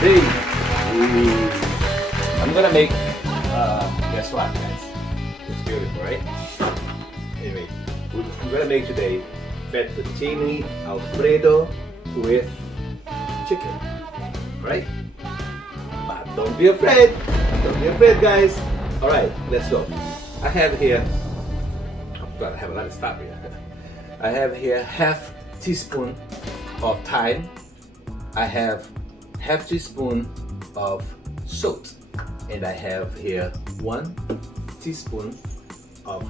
today I'm gonna make, guess what guys? It's beautiful, right? Anyway, we're gonna make today Fettuccini Alfredo with chicken, right? But don't be afraid, guys. Alright, let's go. I have here, I have a lot of stuff here. I have here half teaspoon of thyme. I have half teaspoon of salt, and I have here 1 teaspoon of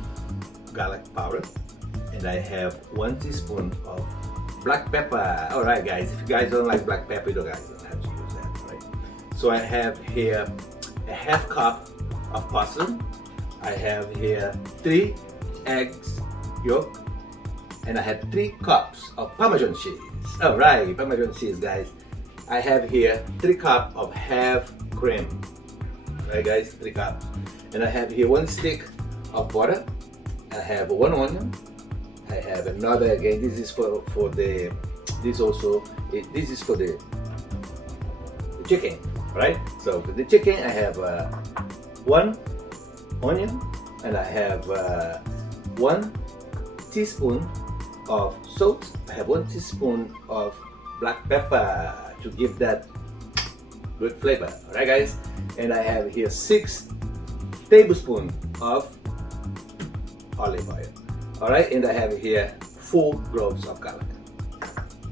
garlic powder, and I have 1 teaspoon of black pepper. Alright guys, if you guys don't like black pepper, you guys don't have to use that, right? So I have here a half cup of parsley. I have here 3 eggs yolk, and I have 3 cups of Parmesan cheese. Alright, Parmesan cheese guys. I have here 3 cups of half cream. Right guys, 3 cups. And I have here 1 stick of butter. I have 1 onion. I have another, again, this is for the, this is for the chicken, right? So for the chicken, I have 1 onion, and I have 1 teaspoon of salt. I have 1 teaspoon of black pepper to give that good flavor. Alright guys, and I have here 6 tablespoons of olive oil. Alright, and I have here 4 cloves of garlic.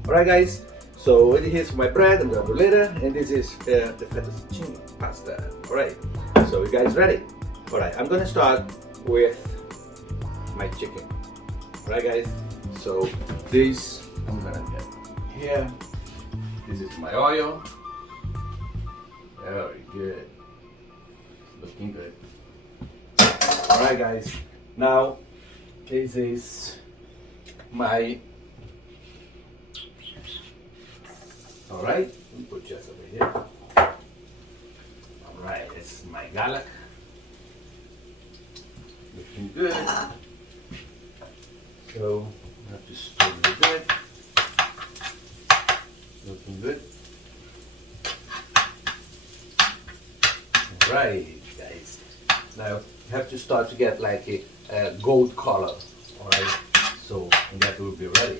Alright guys, so here's my bread. I'm gonna do later, and this is the fettuccine pasta. Alright, so you guys ready? Alright, I'm gonna start with my chicken. Alright guys, so this I'm gonna get here. This is my oil. Very good. Looking good. Alright guys, now this is my, alright, we put just over here. Alright, this is my garlic. Looking good. So I have to stir it a bit. Looking good. Alright guys, now you have to start to get like a gold color. Alright, so that will be ready.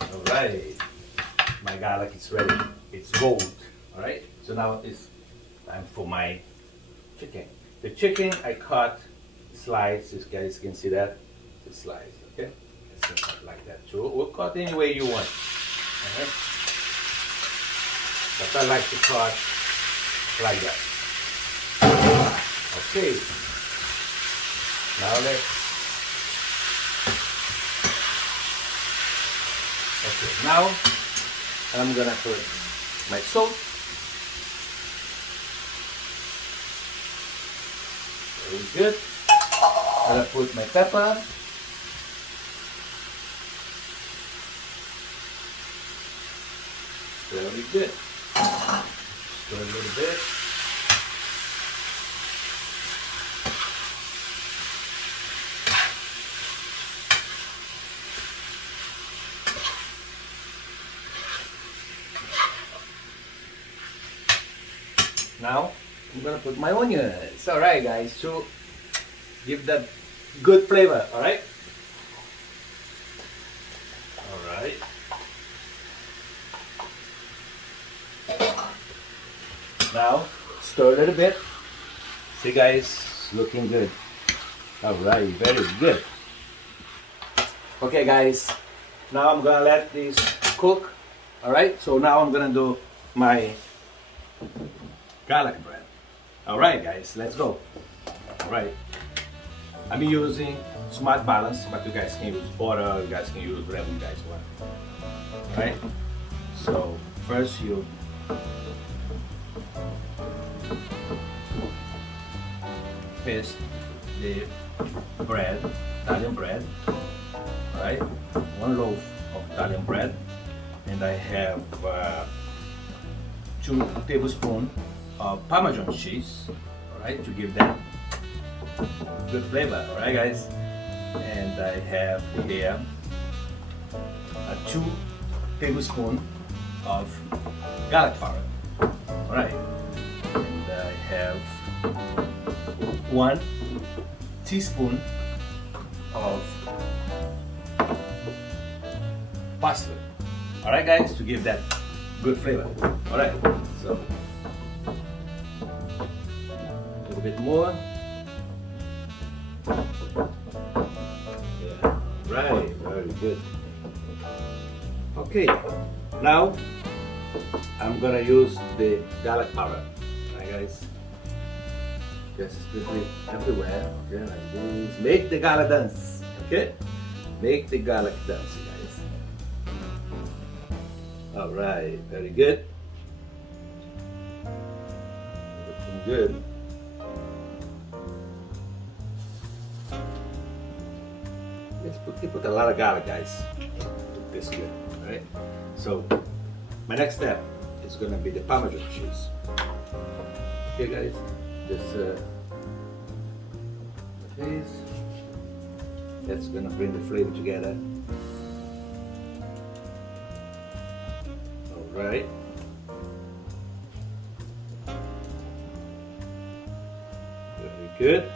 Alright, my garlic is ready, it's gold. Alright, so now it's time for my chicken. The chicken I cut slices, you guys can see that, the slice, okay? It's cut like that, so we'll cut any way you want. Alright, but I like to cut like that. Okay, now let's, okay, now I'm gonna put my salt, very good. I'm gonna put my pepper, very good. Stir a little bit. Now I'm gonna put my onions. Alright guys, to give that good flavor, alright? Alright. Now stir a little bit. See guys, looking good. Alright, very good. Okay guys, now I'm gonna let this cook. Alright, so now I'm gonna do my garlic bread. Alright guys, let's go. Alright, I'm using smart balance, but you guys can use butter, you guys can use whatever you guys want. Alright, so first you paste the bread, Italian bread. Alright, 1 loaf of Italian bread, and I have 2 tablespoons of Parmesan cheese, alright, to give them good flavor, alright guys. And I have here 2 tablespoons of garlic powder. All right, and I have 1 teaspoon of parsley. All right, guys, to give that good flavor. All right, so a little bit more. Yeah, right, very good. Okay, now I'm gonna use the garlic powder. Right, guys? Just sprinkle it everywhere. Okay, like this. Make the garlic dance. Okay, make the garlic dance, guys. All right, very good. Looking good. Let's put a lot of garlic, guys. Look this good. All right. So my next step is gonna be the Parmesan cheese. Okay, guys. Just this. That's gonna bring the flavor together. All right. Very good.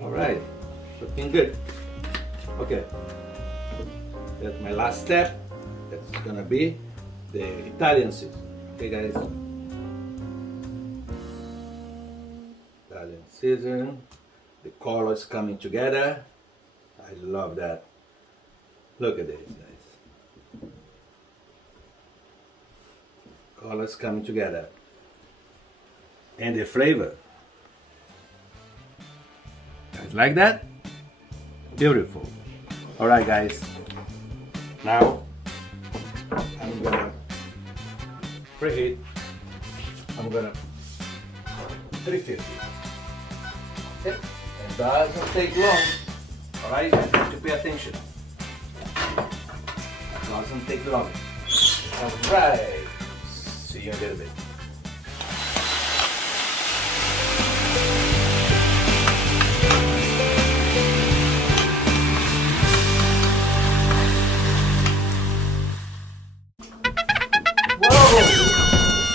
All right. Looking good. Okay. That's my last step. That's gonna be the Italian season. Okay, guys. Italian season. The colors coming together. I love that. Look at this, guys. Colors coming together. And the flavor. Guys, like that? Beautiful. All right, guys. Now I'm gonna preheat. I'm gonna 350. Okay, it doesn't take long. All right, you have to pay attention. It doesn't take long. All right. See you in a little bit.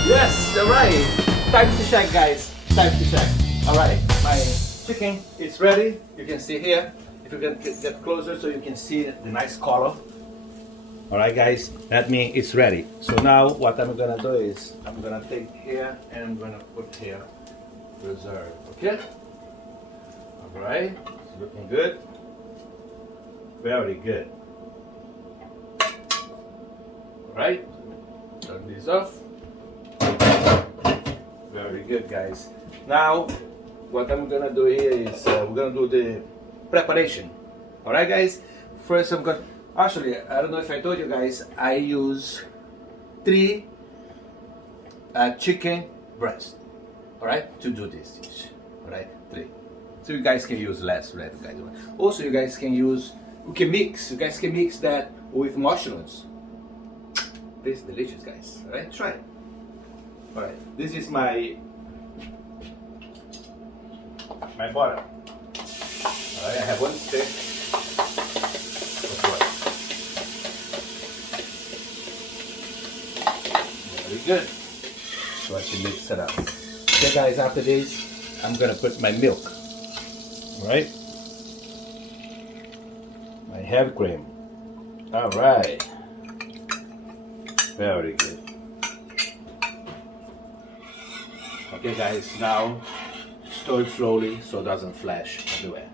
Yes, all right. Time to check, guys. Time to check. All right, my chicken is ready. You can see here. If you can get closer so you can see the nice color. All right, guys, that means it's ready. So now what I'm gonna do is I'm gonna take here and I'm gonna put here preserve. Okay. All right. It's looking good. Very good. All right. Turn this off. Very good, guys. Now, what I'm gonna do here is we're gonna do the preparation. All right, guys. First, I'm gonna. Actually, I don't know if I told you guys. I use 3 chicken breasts. All right, to do this dish. All right, 3. So you guys can use less, right, guys. Also, you guys can use. You can mix. You guys can mix that with mushrooms. This is delicious, guys. All right, try it. All right, this is my butter. All right, I have 1 stick of butter. Very good. So I can mix it up. Okay, guys. After this, I'm gonna put my milk. All right, my heavy cream. All right. Very good. Okay, guys, now stir it slowly so it doesn't flash everywhere.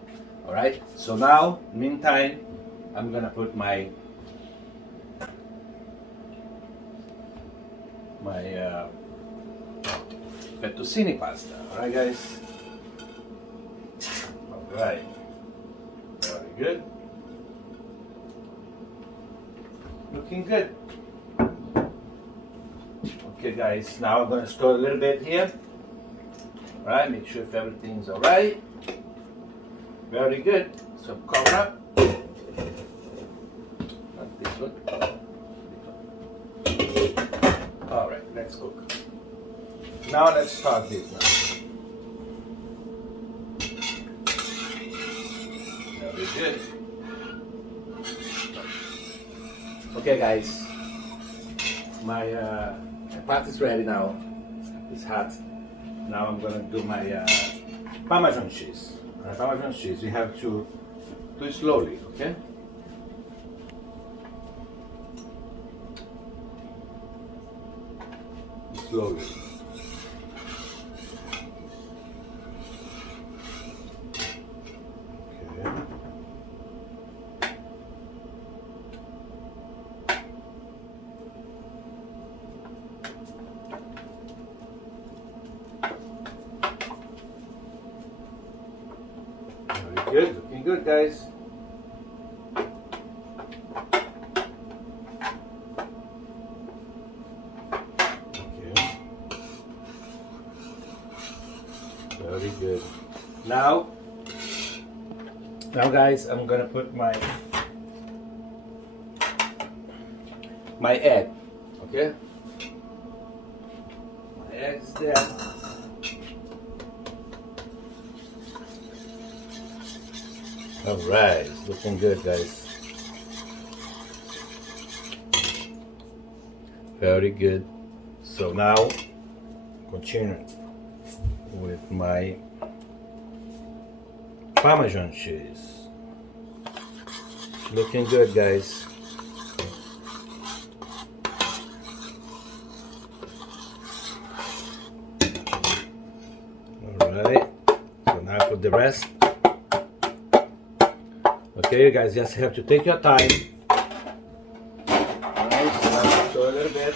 All right. So now, meantime, I'm gonna put my fettuccine pasta. All right, guys. All right. Very good. Looking good. Okay, guys. Now I'm gonna stir a little bit here. All right, make sure if everything's all right. Very good. So cover up. Not this one. All right, let's cook. Now let's start this now. Very good. Okay, guys. my pot is ready now. It's hot. Now I'm gonna do my Parmesan cheese. Parmesan cheese, you have to do it slowly, okay? Slowly. Okay. Very good, looking good, guys. Very good. Now guys, I'm gonna put my egg. Okay? My egg's there. Alright, looking good, guys. Very good. So now continue with my Parmesan cheese. Looking good, guys. Alright, so now for the rest. Okay, you guys just have to take your time. Alright, so I'll show a little bit.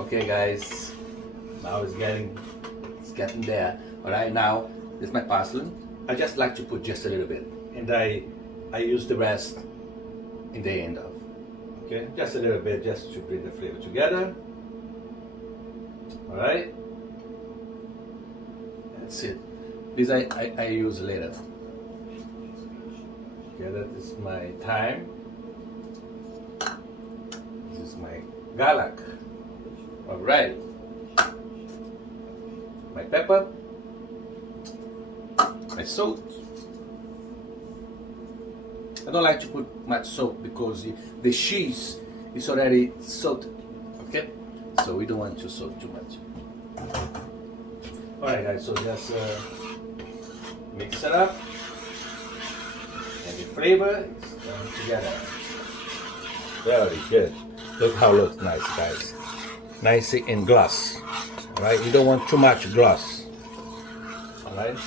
Okay, guys. Now it's getting there. Alright, now this is my parsley. I just like to put just a little bit, and I use the rest in the end of. Okay, just a little bit, just to bring the flavor together. Alright, that's it. This I use later. Okay, that is my thyme. This is my garlic. Alright. My pepper, my salt. I don't like to put much salt because the cheese is already salted, okay? So we don't want to salt too much. Alright guys, so just mix it up, and the flavor is going together. Very good. Look how it looks nice, guys. Nice in glass. Alright, you don't want too much gloss. Alright,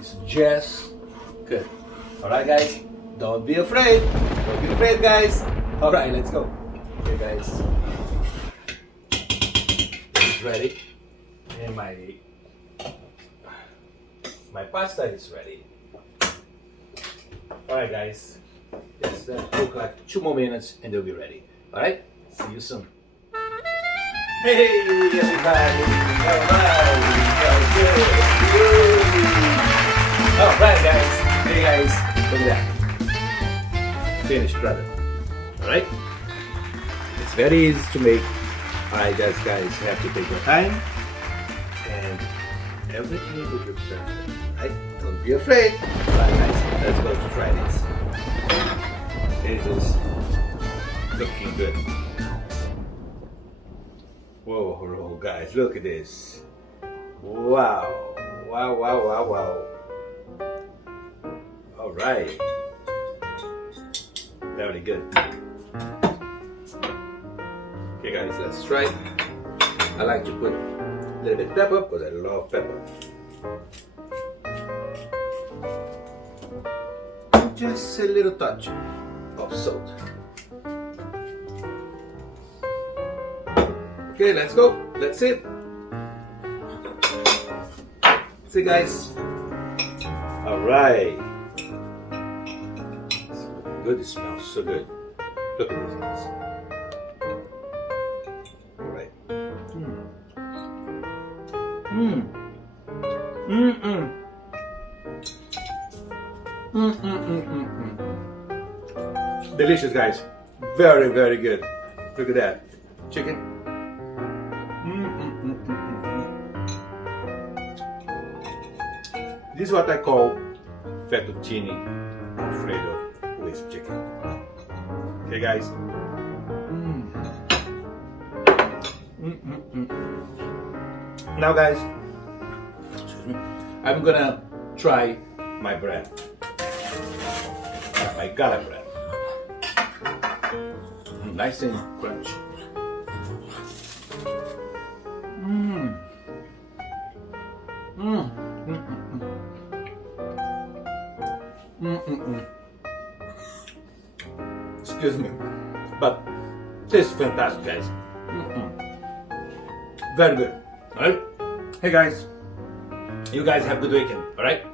it's just good. Alright guys, don't be afraid. Don't be afraid, guys. Alright, let's go. Okay guys, it's ready. And my pasta is ready. Alright guys, just cook like 2 more minutes and they'll be ready. Alright, see you soon. Hey everybody! Alright guys! Hey guys! Look at that! Finished product. Alright? It's very easy to make. Alright guys, have to take your time and everything will be perfect. Right? Don't be afraid. Alright guys, let's go to try this. This is looking good. Whoa, guys, look at this. Wow. Wow. All right. Very good. Okay, guys, let's try it. I like to put a little bit of pepper because I love pepper. Just a little touch of salt. Okay, let's go. That's it. See, guys. All right. It's looking good. It smells so good. Look at this, guys. All right. Delicious, guys. Very, very good. Look at that. Chicken. This is what I call Fettuccine Alfredo with chicken. Okay guys, Now, guys, excuse me, I'm gonna try my bread, my gala bread. Nice and crunchy. Excuse me, but this is fantastic, guys. Very good. All right. Hey, guys. You guys have a good weekend. All right.